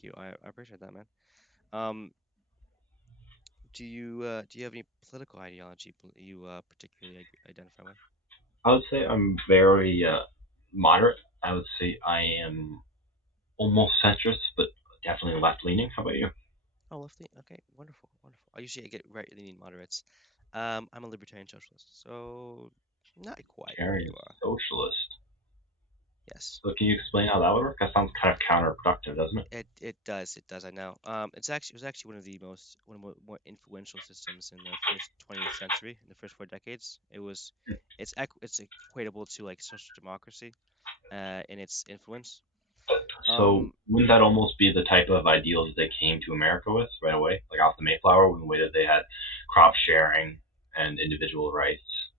Thank you. I appreciate that, man. Um, do you have any political ideology you particularly identify with? I would say I'm very moderate. I would say I am almost centrist, but definitely left leaning. How about you? Oh, lefty. Okay, wonderful, wonderful. I usually get right-leaning moderates. I'm a libertarian socialist, so not quite where Libertarian you are. socialist. Yes, So can you explain how that would work? That sounds kind of counterproductive, doesn't it? it does. I know. It was actually one of the more influential systems in the first 20th century, in the first 4 decades. It's equatable to like social democracy, in its influence. So Um, wouldn't that almost be the type of ideals that they came to America with right away, like off the Mayflower, in the way that they had crop sharing and individual rights?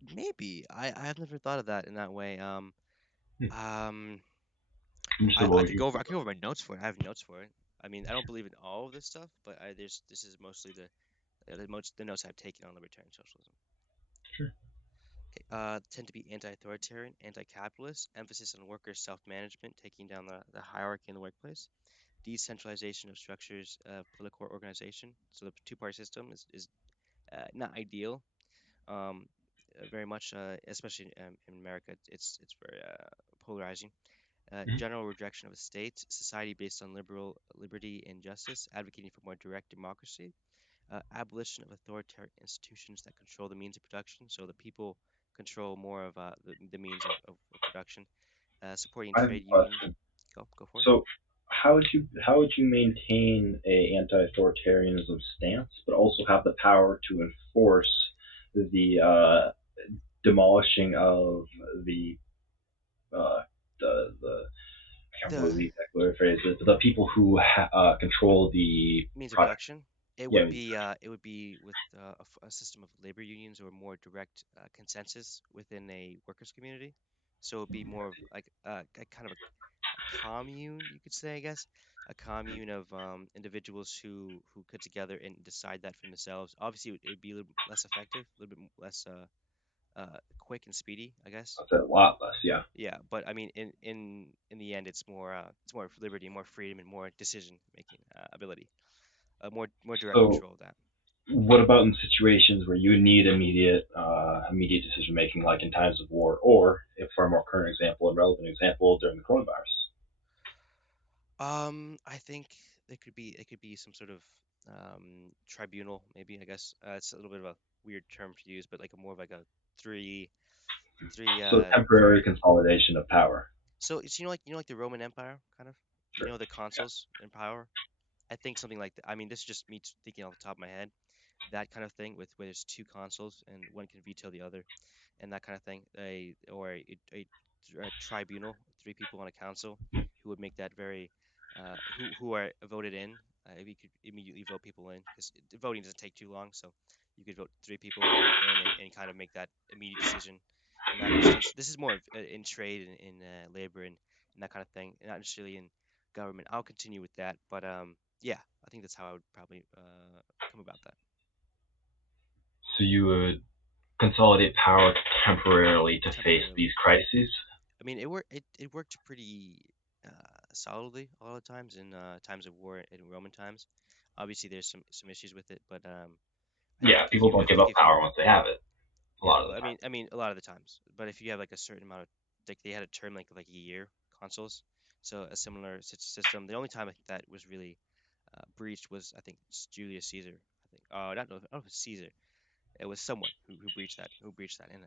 maybe I have never thought of that in that way. Um, I'm just I, what I would could you go over think I could go over my notes for it. I have notes for it. I mean, I don't believe in all of this stuff, but this is mostly the notes I've taken on libertarian socialism. Sure. Okay, tend to be anti-authoritarian, anti-capitalist, emphasis on worker self-management, taking down the hierarchy in the workplace, decentralization of structures of political organization. So the two-party system is not ideal, um, very much, especially in America. It's very polarizing. Mhm. General rejection of a state, society based on liberal liberty and justice, advocating for more direct democracy, abolition of authoritarian institutions that control the means of production, so the people control more of the means of production, supporting I have a trade union. question. Go for it. So how would you maintain a anti-authoritarianism stance, but also have the power to enforce the demolishing of the uh, the I can't The remember the exact word phrase is, but the people who control the means of product. production. It Yeah, would be with a system of labor unions or more direct consensus within a workers' community. So it'd be more of like a kind of a commune, you could say, I guess, a commune of individuals who get together and decide that for themselves. Obviously, it would be a little less effective, a little bit less quick and speedy, I guess. that's a lot less. Yeah. Yeah, but I mean, in the end, it's more liberty, more freedom, and more decision making ability, more direct So control of that. what about in situations where you need immediate decision making, like in times of war, or if for a more current example and relevant example during the coronavirus? I think it could be some sort of tribunal, maybe. I guess it's a little bit of a weird term to use, but like a more of like a three three So temporary party. consolidation of power. So it's like the Roman Empire kind of. Sure. The Yeah. consuls in power. I think something like that. I mean, this is just me thinking off the top of my head. That kind of thing with where there's two consuls and one can veto the other, and that kind of thing. A tribunal, three people on a council who would make that very, who are voted in. If you could immediately vote people in, because voting doesn't take too long, so you could vote three people in and kind of make that immediate decision in that instance. This is more of, in trade and in labor and that kind of thing, not necessarily in government. I'll continue with that, but yeah, I think that's how I would probably come about that So you would consolidate power temporarily to face temporarily. these crises. I mean, it worked pretty solidly a lot of times in times of war in Roman times. Obviously, there's some issues with it, but I Yeah, think if people you don't if give like up if you power once they have it. A yeah, lot of well, the time. I mean a lot of the times, but if you have like a certain amount of like they had a term like a year consoles, so a similar system. The only time I think that was really breached was I think Julius Caesar. I think not know if it was Caesar. It was someone who breached that, and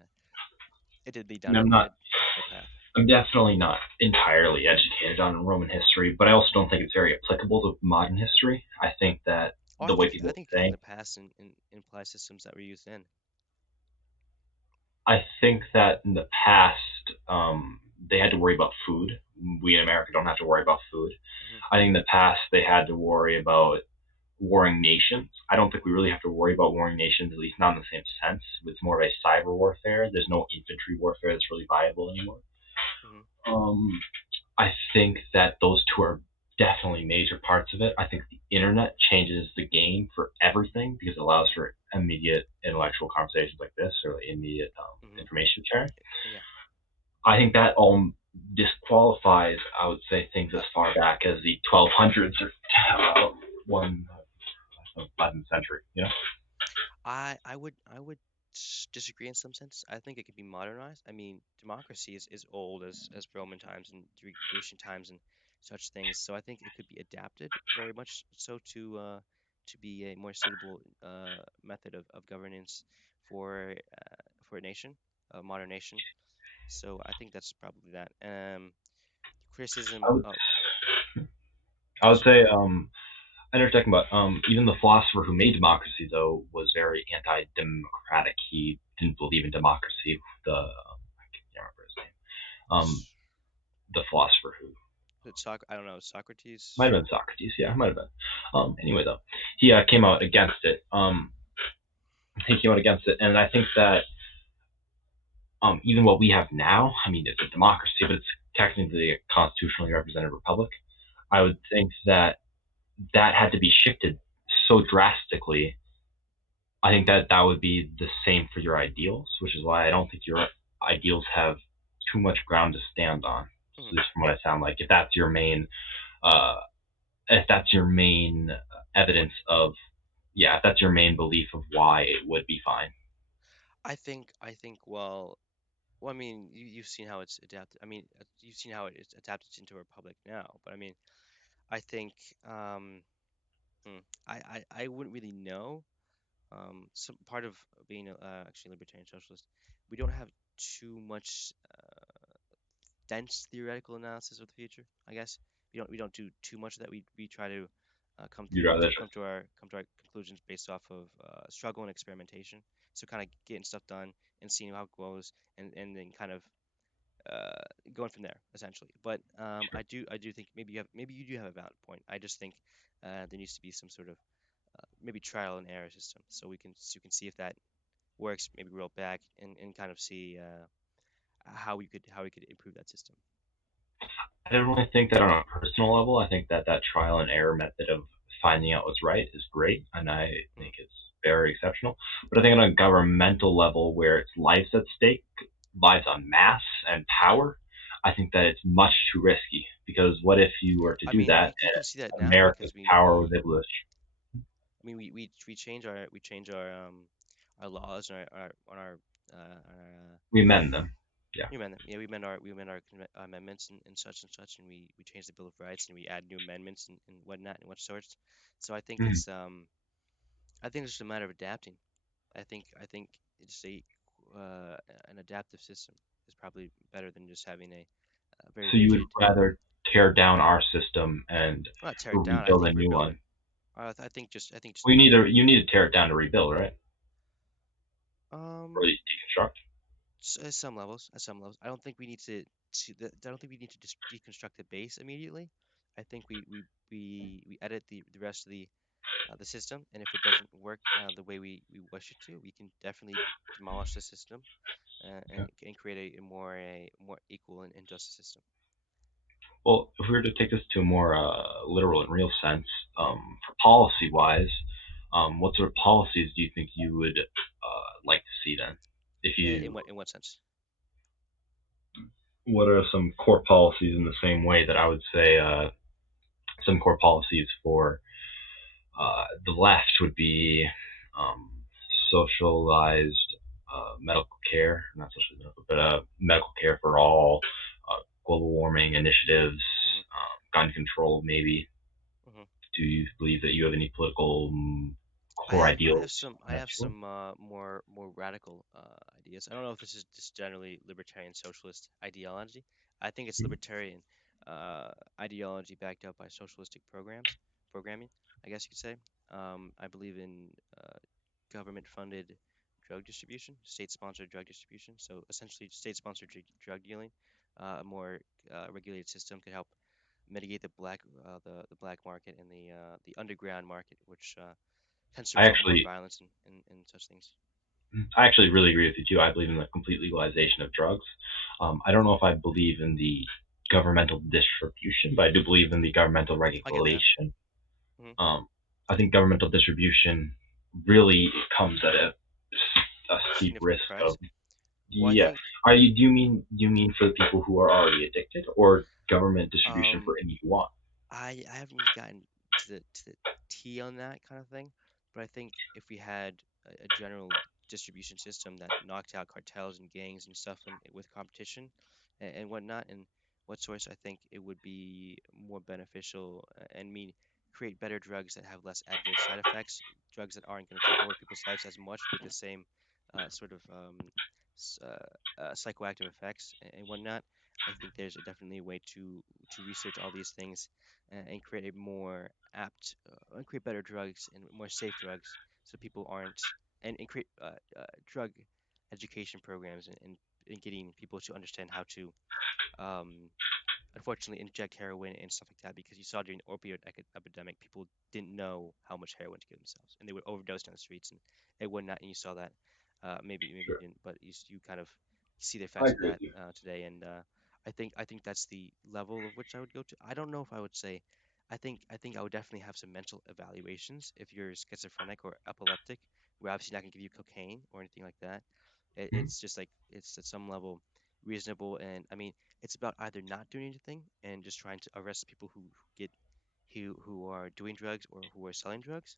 it did lead And down I'm not. a difficult path. I'm definitely not entirely educated on Roman history, but I also don't think it's very applicable to modern history. I think that Oh, the way I people think in think the past in implied systems that were used in. I think that in the past, they had to worry about food. We in America don't have to worry about food. Hmm. I think in the past they had to worry about warring nations. I don't think we really have to worry about warring nations, at least not in the same sense. It's more of a cyber warfare. There's no infantry warfare that's really viable anymore. Hmm. Um, I think that those two are definitely major parts of it. I think the internet changes the game for everything because it allows Hmm. for immediate intellectual conversations like this or immediate Hmm. information sharing. Yeah. I think that all disqualifies, I would say, things as far back as the 1200s or one 11th century. You know, I would disagree in some sense. I think it can be modernized. I mean, democracy is old as Roman times and Grecian times and such things. So I think it could be adapted very much so to be a more suitable method of governance for a nation, a modern nation. So I think that's probably that. I Criticism. would, Oh, I would sorry. say, I know what you're talking about. Even the philosopher who made democracy, though, was very anti-democratic. He didn't believe in democracy. I can't remember his name. S- The philosopher who I don't know, might Socrates. have been Socrates. Yeah, might have been. Anyway, though, he came out against it. He came out against it, and I think that even what we have now, I mean, it's a democracy, but it's technically a constitutionally represented republic. I Hmm. would think that that had to be shifted so drastically. I think that that would be the same for your ideals, which is why I don't think your ideals have too much ground to stand on. Hmm. At least from what I sound like, uh, if that's your main Point. evidence of, yeah, if that's your main belief of why it would be fine. I think, well, I mean, you've seen how it's adapted. I mean, you've seen how it's adapted into a republic now. But I mean, I think, um, I wouldn't really know. Some part of being actually a libertarian socialist, we don't have too much dense theoretical analysis of the future. I guess we don't do too much of that. We try to You'd rather come to our conclusions based off of struggle and experimentation. So kind of getting stuff done and seeing how it goes, and then kind of uh, going from there essentially. But I do think maybe you do have a valid point. I just think there needs to be some sort of maybe trial and error system so you can see if that works. Maybe roll back and kind of see how we could improve that system. I don't really think that on a personal level. I think that that trial and error method of finding out what's right is great, and I Mm. think it's very exceptional. But I think on a governmental level, where it's lives at stake, lives on mass and power, I think that it's much too risky. Because what if you were to I do mean, that you can see that and now America's because power was able to I mean we change our laws and we amend them? Yeah. we amend them. Yeah, we amend our amendments and such, and we change the Bill of Rights and we add new amendments and whatnot and what sorts. So Mhm. I think it's just a matter of adapting. I think it's uh, an adaptive system is probably better than just having a very So you would rigid. rather tear down our system and Not tear it down. I rebuild a think new rebuild it. one? I think just We need to you need to tear it down to rebuild, right? Or um at least deconstruct. at some levels. At some levels, I don't think we need I don't think we need to just deconstruct the base immediately. I think we edit the rest of the system, and if it doesn't work the way we wish it to, we can definitely demolish the system and create a more equal and just system. Well, if we were to take this to a more literal and real sense, for policy wise, what sort of policies do you think you would like to see then? If you, In what sense? what are some core policies in the same way that I would say some core policies for the left would be um, socialized medical care, not socialized medical, but medical care for all, global warming initiatives, Hmm. gun control, maybe. Hmm. Do you believe that you have any political core ideals I in that have field? some more radical ideas. I don't know if this is just generally libertarian socialist ideology. I think it's libertarian uh, ideology backed up by socialistic programming, I guess you could say. I believe in government-funded drug distribution, state-sponsored drug distribution. So essentially, state-sponsored drug dealing, a more regulated system could help mitigate the black market and the underground market, which tends to I result in more actually, violence and such things. I actually really agree with you too. I believe in the complete legalization of drugs. I don't know if I believe in the governmental distribution, but I do believe in the governmental I get that. regulation. Hmm. Um, I think governmental distribution really comes at a steep Significant risk of, price. Well, I Yeah. think Are you? Do you mean for the people who are already addicted, or government distribution um, for any who want? I haven't really gotten to the T on that kind of thing, but I think if we had a general distribution system that knocked out cartels and gangs and stuff with competition and whatnot and what source, I think it would be more beneficial and mean create better drugs that have less adverse side effects, drugs that aren't going to take over people's lives as much with the same sort of s- psychoactive effects and whatnot. I think there's definitely a way to research all these things and create a more apt and create better drugs and more safe drugs so people aren't and create drug education programs and getting people to understand how to um, unfortunately inject heroin and stuff like that because you saw during the opioid epidemic people didn't know how much heroin to give themselves and they would overdose down the streets and whatnot and you saw that maybe you Sure, didn't but you kind of see the I effects of agree with that you. today and I think that's the level of which I would go to. I don't know if I would say I think I would definitely have some mental evaluations if you're schizophrenic or epileptic we're obviously not going to give you cocaine or anything like that Mhm. it's just like it's at some level reasonable and I mean it's about either not doing anything and just trying to arrest people get who are doing drugs or who are selling drugs,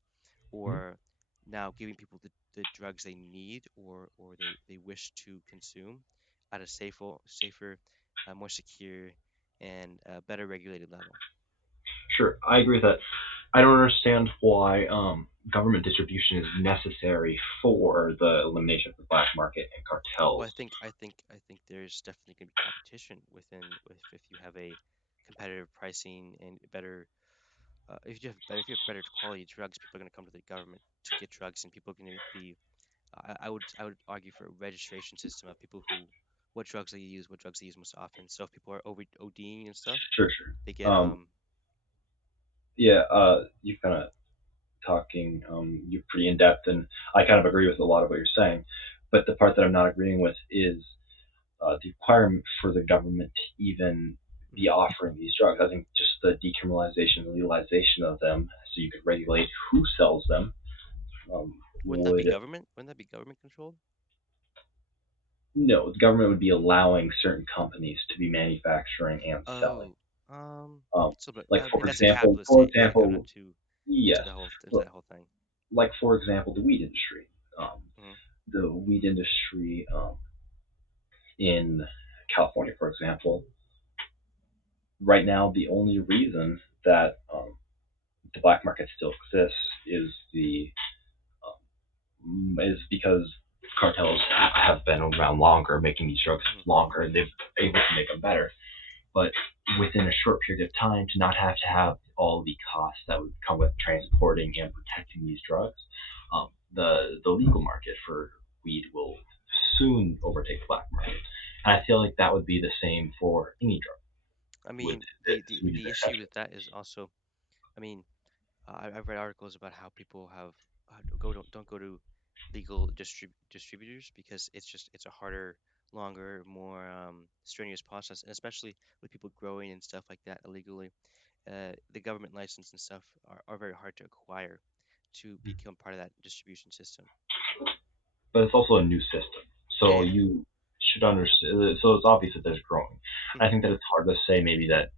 Mhm. or now giving people the drugs they need or they wish to consume at a safer, more secure, and better regulated level. Sure, I agree with that. I don't understand why government distribution is necessary for the elimination of the black market and Well, cartels. I think there's definitely going to be competition within if you have a competitive pricing and better if you have better quality drugs, people are going to come to the government to get drugs, and people are going to be. I would argue for a registration system of people who, what drugs they use, what drugs they use most often. So if people are over ODing and stuff, Sure, sure. they get Yeah, you've kind of talking, you're pretty in depth, and I kind of agree with a lot of what you're saying. But the part that I'm not agreeing with is the requirement for the government to even be mhm. offering these drugs. I think just the decriminalization, the legalization of them, so you could regulate who sells them, Wouldn't that be would government? Wouldn't that be government controlled? no, the government would be allowing certain companies to be manufacturing and selling. Oh, Um, so but like I mean that's a capitalist for state. You can't go example, into yes, the whole into so, that whole thing. like for example, the weed industry. Um, Hmm. the weed industry in California, for example, right now the only reason that the black market still exists is the is because cartels have been around longer, making these drugs Hmm. longer, and they've been able to make them better. But within a short period of time, to not have to have all the costs that would come with transporting and protecting these drugs, the legal market for weed will soon overtake the black market. And I feel like that would be the same for any drug, I with mean this weed the issue exception. with that is also, I mean, I've read articles about how people have don't go to legal distributors because it's a harder, longer, more strenuous process, and especially with people growing and stuff like that illegally, the government license and stuff are very hard to acquire to become part of that distribution system. But it's also a new system, Yeah, so yeah. you should understand. So it's obvious that there's growing. I Hmm. think that it's hard to say maybe that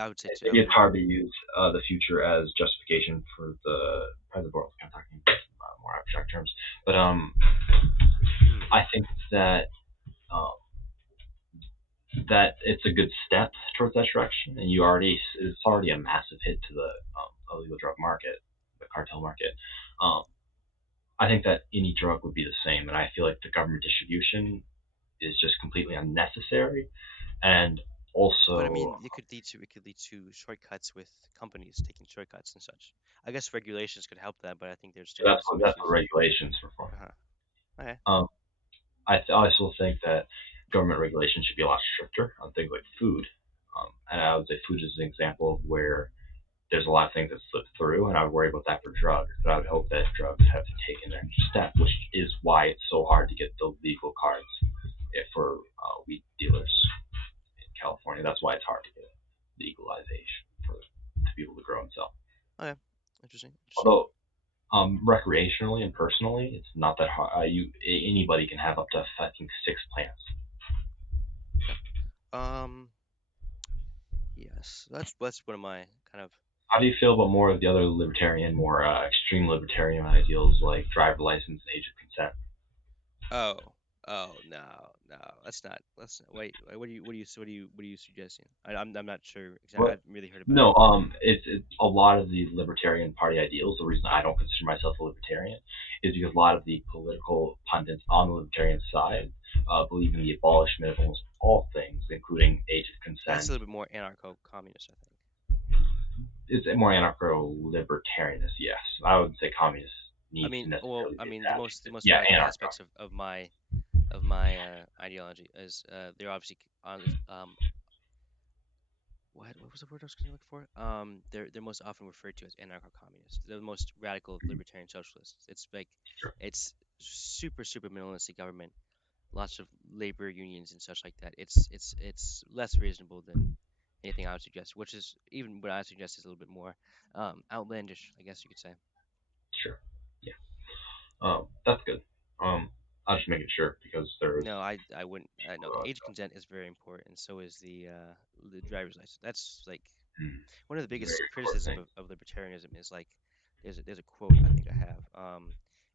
I would say too. I maybe would it's hard to agree. use the future as justification for the present world. Kind of talking more abstract terms, but Hmm. I think that um, that it's a good step towards that direction, and you already it's already a massive hit to the illegal drug market, the cartel market. Um, I think that any drug would be the same, and I feel like the government distribution is just completely unnecessary, and But I also mean, it could lead to shortcuts with companies taking shortcuts and such. I guess regulations could help that, but I think there's still some that's what issues. regulations are for. Uh-huh. Okay. Um, also think that government regulation should be a lot stricter on things like food. And I would say food is an example of where there's a lot of things that slip through, and I would worry about that for drugs. But I would hope that drugs have taken an extra step, which is why it's so hard to get the legal cards for weed dealers in California. That's why it's hard to get legalization for to be able to grow and sell. Okay. Interesting. Interesting. Although Recreationally and personally, it's not that hard. Anybody can have up to I think 6 plants. Okay. Um, yes, that's one of my kind of. How do you feel about more of the other libertarian, more extreme libertarian ideals like driver license and age of consent? Oh, oh no, no, that's not. Let's not, wait. What are you suggesting? I'm not sure. I What? haven't really heard about it. No, it's a lot of the Libertarian Party ideals. The reason I don't consider myself a libertarian is because a lot of the political pundits on the libertarian side believe in the abolishment of almost all things, including age of That's a consent. little bit more anarcho-communist, I think. It's more anarcho-libertarianist. Yes, I would say communists need to Well, necessarily I be mean, attached. the most Yeah, radical anarcho. aspects of my ideology is they're obviously on this, what was the word I was going to look for? They're most often referred to as anarcho-communists. They're the most radical Mhm. libertarian socialists. It's like Sure, it's super minimalistic government, lots of labor unions and such like that. It's less reasonable than anything I would suggest, which is even what I suggest is a little bit more outlandish, I guess you could say. sure. Yeah, that's good. I'll just make it sure because there's No, I wouldn't. No, age consent is very important. So is the driver's license. That's like one of the very biggest important criticism thing. of libertarianism is like there's a quote I think I have.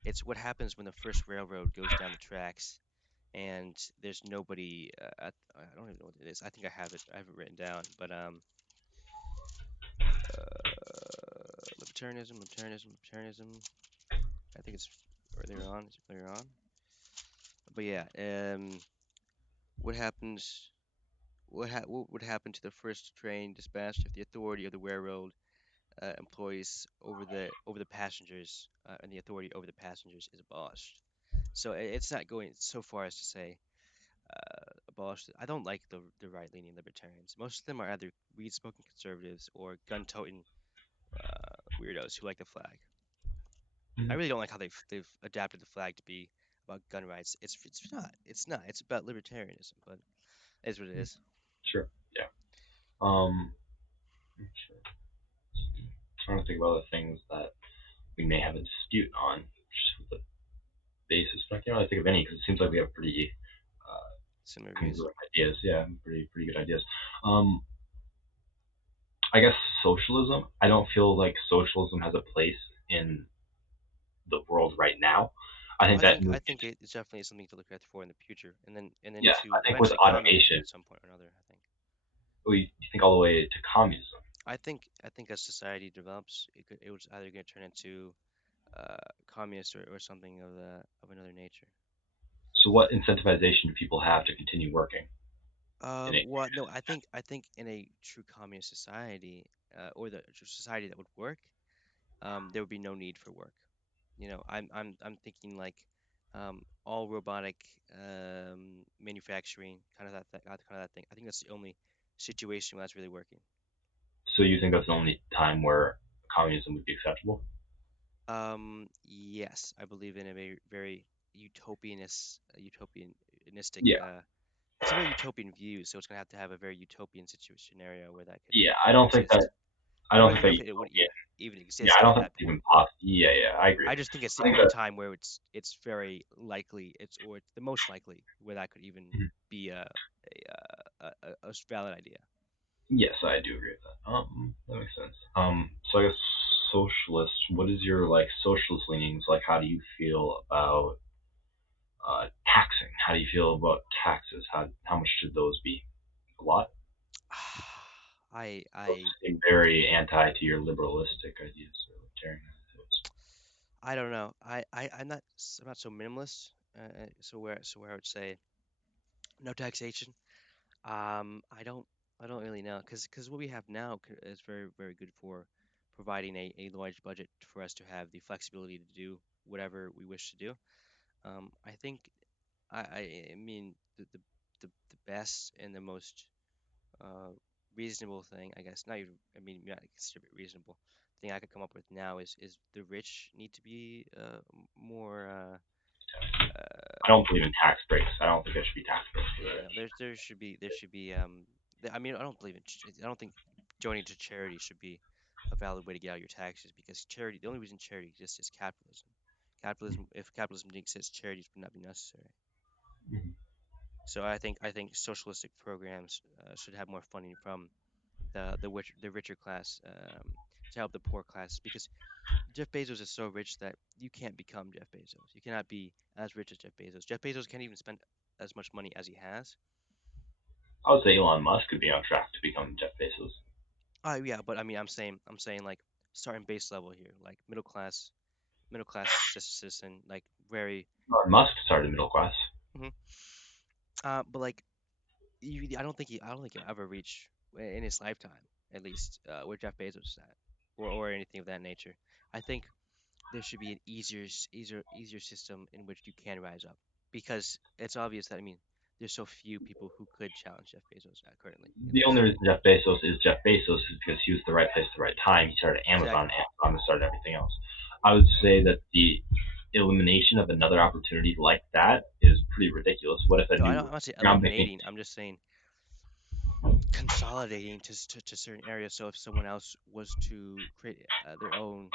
It's what happens when the first railroad goes down the tracks and there's nobody. I don't even know what it is. I think I have it. I have it written down. But libertarianism. I think it's earlier on. Is it earlier on? But yeah. What happens? What would happen to the first train dispatched if the authority of the railroad employees over the passengers and the authority over the passengers is abolished? So it's not going so far as to say abolished. I don't like the right-leaning libertarians. Most of them are either weed-smoking conservatives or gun-toting weirdos who like the flag. I Mhm. really don't like how they've adapted the flag to be about gun rights. It's not. It's not. It's about libertarianism, but it is what it is. Sure. Yeah. Um, trying to think of other things that we may have a dispute on, just with the basis. But I can't really think of any because it seems like we have pretty Similar views. congruent ideas. Yeah, pretty good ideas. Um, I guess socialism. I don't feel like socialism has a place in the world right now. I Oh, think that I moved think it's definitely something to look at for in the future, and then yeah. to I think with eventually communism automation, at some point or another. I think. we think all the way to communism. I think as society develops, it was either going to turn into communist or something of another nature. So, what incentivization do people have to continue working in it? Well, no, I think in a true communist society, or the true society that would work, there would be no need for work. You know, I'm thinking like all robotic manufacturing, kind of that thing. I think that's the only situation where that's really working. So, you think that's the only time where communism would be acceptable? Yes, I believe in a very utopianistic. Yeah, It's a very utopian view, so it's gonna have to have a very utopian scenario where that could yeah. I don't think that. exist. I I don't don't think even know that if it would utopian. even Yeah, exist I don't at think that it's even point. possible. Yeah, yeah, I agree. I just think it's I the think only that time where it's very likely it's the most likely where that could even mhm. be a valid idea. Yes, I do agree with that. That makes sense. So I guess socialist. What is your like socialist leanings? Like, how do you feel about taxing? How do you feel about taxes? How much should those be? A lot. Those I seem very anti to your liberalistic ideas or libertarian ideas. I don't know. I'm not so minimalist. So where I would say no taxation. I don't really know because what we have now is very good for providing a large budget for us to have the flexibility to do whatever we wish to do. I think I mean the best and the most uh, reasonable thing, I guess. Not even I mean not consider it reasonable thing I could come up with now is the rich need to be more I don't believe in tax breaks. I don't think there should be tax breaks for the yeah, no, rich. there should be I mean I don't believe in I don't think joining to charity should be. a valid way to get out your taxes because charity, the only reason charity exists is capitalism. Capitalism, if capitalism didn't exist, charities would not be necessary. So I think socialistic programs should have more funding from the richer class to help the poor class because Jeff Bezos is so rich that you can't become Jeff Bezos. You cannot be as rich as Jeff Bezos. Jeff Bezos can't even spend as much money as he has. I would say Elon Musk could be on track to become Jeff Bezos. Oh yeah, but I mean I'm saying like starting base level here, like middle class citizen, like very. Elon Musk started middle class. Mhm. But like I don't think he'll ever reach in his lifetime, at least, where Jeff Bezos is at, or anything of that nature. I think there should be an easier system in which you can rise up, because it's obvious that there's so few people who could challenge Jeff Bezos currently, at The only least. reason Jeff Bezos is Jeff Bezos is because he was the right place at the right time. He started Amazon. Exactly. Amazon started everything else. I would say that the elimination of another opportunity like that is pretty ridiculous. What if a No, I don't, new I'm not saying groundbreaking? eliminating. I'm just saying consolidating to certain areas. So if someone else was to create their own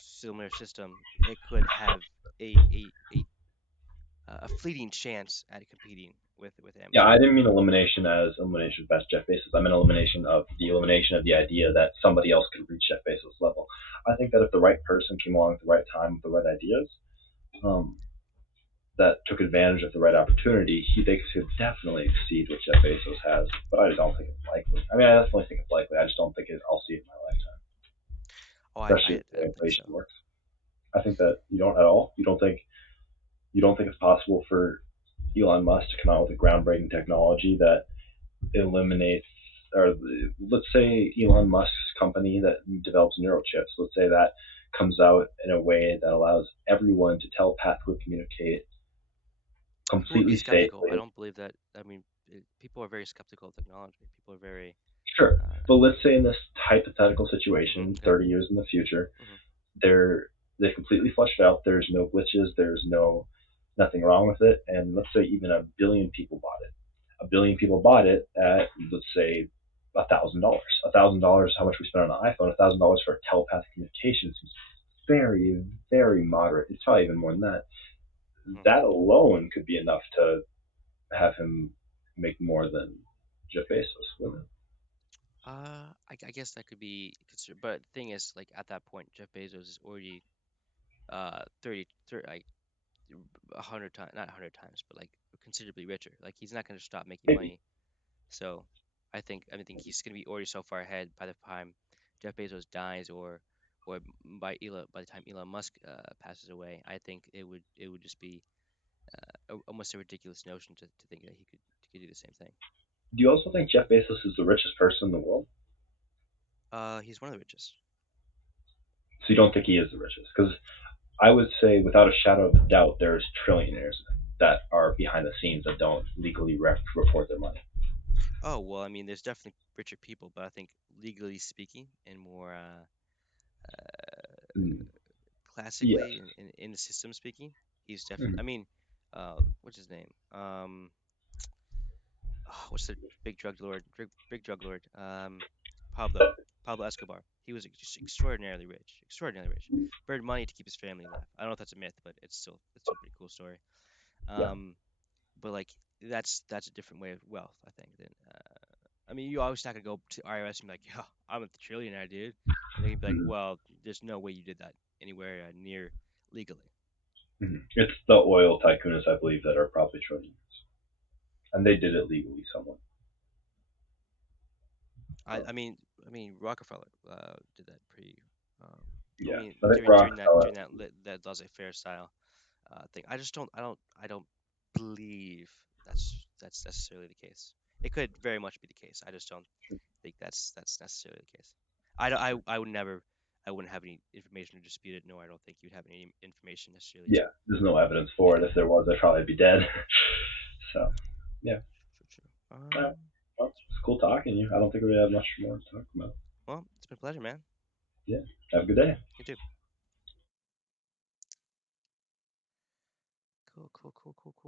similar system, it could have a fleeting chance at competing with Yeah, Amazon. I didn't mean elimination as elimination of best Jeff Bezos. I meant elimination of the idea that somebody else could reach Jeff Bezos' level. I think that if the right person came along at the right time with the right ideas, um, that took advantage of the right opportunity, they could definitely exceed what Jeff Bezos has. But I don't think it's likely. I mean, I definitely think it's likely. I just don't think I'll see it in my lifetime, Oh, I, especially I, with I the way don't think inflation so. works. I think that you don't at all. You don't think it's possible for Elon Musk to come out with a groundbreaking technology that eliminates, or let's say Elon Musk's company that develops neurochips, let's say that comes out in a way that allows everyone to telepathically communicate People would be completely skeptical. I safely. don't believe that. People are very skeptical of technology. People are very. Sure, Uh, but let's say in this hypothetical mhm, situation, okay. 30 years in the future, Hmm. they're they completely flushed out. There's no glitches. There's nothing wrong with it. And let's say even a billion people bought it. A billion people bought it at, let's say, $1,000. $1,000, how much we spend on an iPhone. $1,000 for telepathic communication seems very, very moderate. It's probably even more than that. Hmm. That alone could be enough to have him make more than Jeff Bezos, wouldn't it? I guess that could be considered, but the thing is, like at that point, Jeff Bezos is already 30 like 100 times, not 100 times, but like considerably richer. Like he's not going to stop making Maybe. money. So I think he's going to be already so far ahead by the time Jeff Bezos dies, or by the time Elon Musk passes away. I think it would just be almost a ridiculous notion to think that he could do the same thing. Do you also think Jeff Bezos is the richest person in the world? He's one of the richest. So you don't think he is the richest? Because I would say, without a shadow of a doubt, there's trillionaires that are behind the scenes that don't legally report their money. Oh well, there's definitely richer people, but I think legally speaking and more Mm. Yes. classically in the system speaking, he's definitely. Mm. What's his name? What's the big drug lord? Pablo, Pablo Escobar. He was just extraordinarily rich, extraordinarily rich. Burned money to keep his family alive. I don't know if that's a myth, but it's still a pretty cool story. Yeah. Um, but like that's a different way of wealth, I think. Than you always not gonna go to IRS and be like, yeah, I'm a trillionaire, dude, and they're gonna be like, Mm. well, there's no way you did that anywhere near legally. Mm. It's the oil tycoons, I believe, that are probably trillionaires, and they did it legally somewhat. I So I mean Rockefeller did that pretty. Um, yeah, I think during that Rockefeller. that laissez-faire style thing. I don't believe that's necessarily the case. It could very much be the case. I just don't think that's necessarily the case. I would never. I wouldn't have any information to dispute it. No, I don't think you'd have any information necessarily to Yeah, there's no evidence for it. If negate it. there was, I'd probably be dead. So yeah, Sure, sure. uh, well, it's cool talking to you. I don't think we have much more to talk about. Well, it's been a pleasure, man. Yeah, have a good day. You too. Cool, cool, cool, cool, cool.